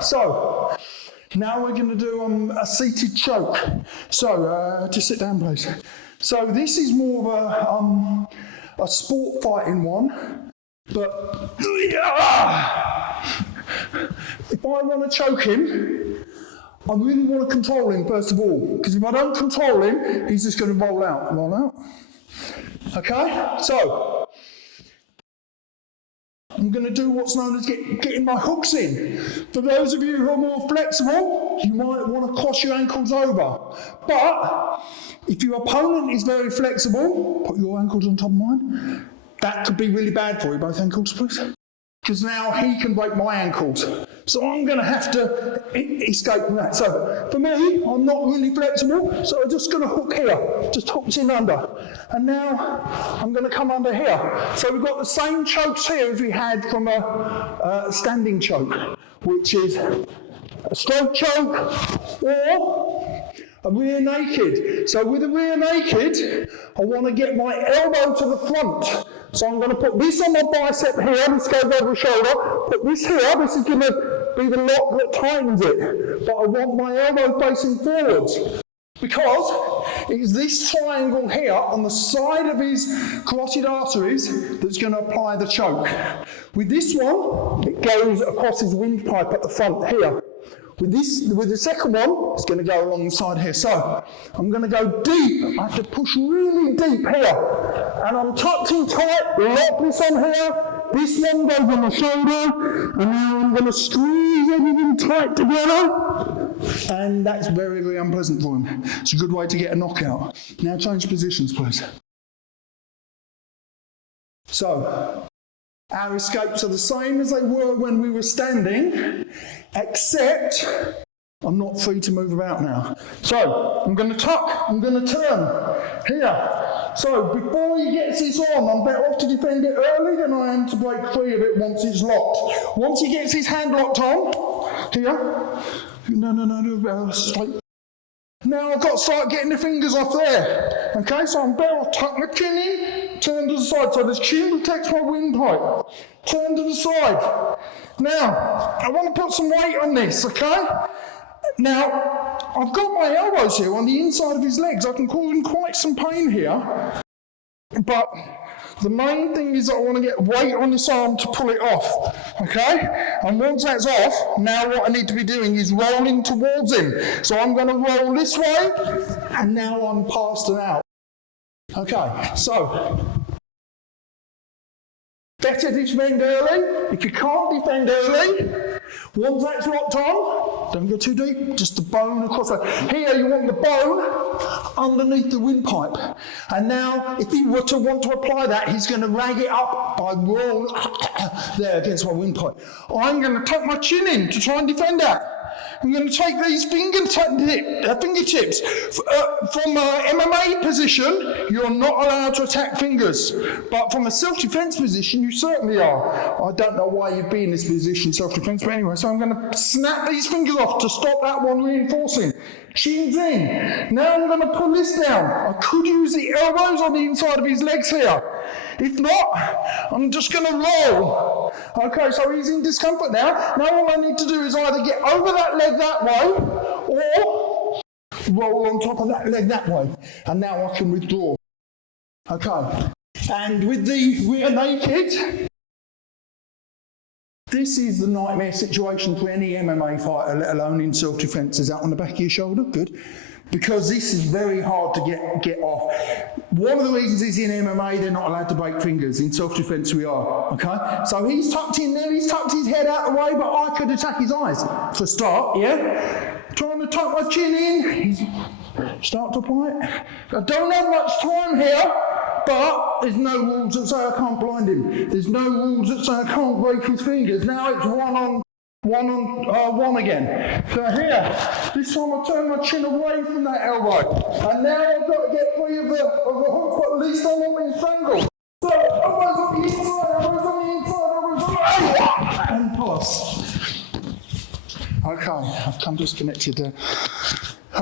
so now we're going to do a seated choke. So, just sit down, please. So this is more of a sport fighting one, but if I want to choke him, I really want to control him first of all, because if I don't control him, he's just going to roll out. Okay, so I'm going to do what's known as getting my hooks in. For those of you who are more flexible, you might want to cross your ankles over. But if your opponent is very flexible, put your ankles on top of mine, that could be really bad for you, both ankles, please. Because now he can break my ankles. So I'm going to have to escape from that. So for me, I'm not really flexible, so I'm just going to hook here, just hooks in under. And now I'm going to come under here. So we've got the same chokes here as we had from a standing choke, which is a stroke choke or a rear naked. So with a rear naked, I want to get my elbow to the front. So I'm going to put this on my bicep here, this goes over the shoulder, put this here, this is going to be the lock that tightens it. But I want my elbow facing forwards, because it's this triangle here on the side of his carotid arteries that's going to apply the choke. With this one, it goes across his windpipe at the front here. With the second one, it's going to go along the side here. So I'm going to go deep. I have to push really deep here. And I'm tucked in tight, lock this on here. This one goes on the shoulder. And now I'm going to squeeze everything tight together. And that's very, very unpleasant for him. It's a good way to get a knockout. Now change positions, please. So our escapes are the same as they were when we were standing, except I'm not free to move about now. So I'm going to tuck, I'm going to turn here. So before he gets this on, I'm better off to defend it early than I am to break free of it once it's locked. Once he gets his hand locked on, here, no, straight. Now I've got to start getting the fingers off there. Okay, so I'm better off tuck my chin in, turn to the side. So the chin protects my windpipe. Turn to the side. Now, I want to put some weight on this, okay? Now, I've got my elbows here on the inside of his legs. I can cause him quite some pain here. But the main thing is that I want to get weight on this arm to pull it off, okay? And once that's off, now what I need to be doing is rolling towards him. So I'm going to roll this way, and now I'm past and out. Okay, so better defend early. If you can't defend early, once that's locked on, don't go too deep, just the bone across there. Here you want the bone underneath the windpipe. And now, if he were to want to apply that, he's going to rag it up by rolling there against my windpipe. I'm going to tuck my chin in to try and defend that. I'm going to take these fingertips. From an MMA position, you're not allowed to attack fingers. But from a self-defense position, you certainly are. I don't know why you'd be in this position, self-defense, but anyway, so I'm going to snap these fingers off to stop that one reinforcing. Chin's in. Now I'm going to pull this down. I could use the elbows on the inside of his legs here. If not, I'm just going to roll. Okay, so he's in discomfort now. Now all I need to do is either get over that leg that way, or roll on top of that leg that way. And now I can withdraw. Okay. And with the rear naked, this is the nightmare situation for any MMA fighter, let alone in self-defense. Is that on the back of your shoulder? Good. Because this is very hard to get off. One of the reasons is in MMA, they're not allowed to break fingers. In self-defense, we are, okay? So he's tucked in there, he's tucked his head out the way, but I could attack his eyes. For a start, yeah? Trying to tuck my chin in, start to apply it. I don't have much time here, but there's no rules that say I can't blind him. There's no rules that say I can't break his fingers. Now it's one again. So here, this time I turn my chin away from that elbow. And now I've got to get free of the hook, but at least I won't be strangled. So, elbows on the inside, elbows on the inside, elbows on the outside, and pass. Okay, I've come disconnected there.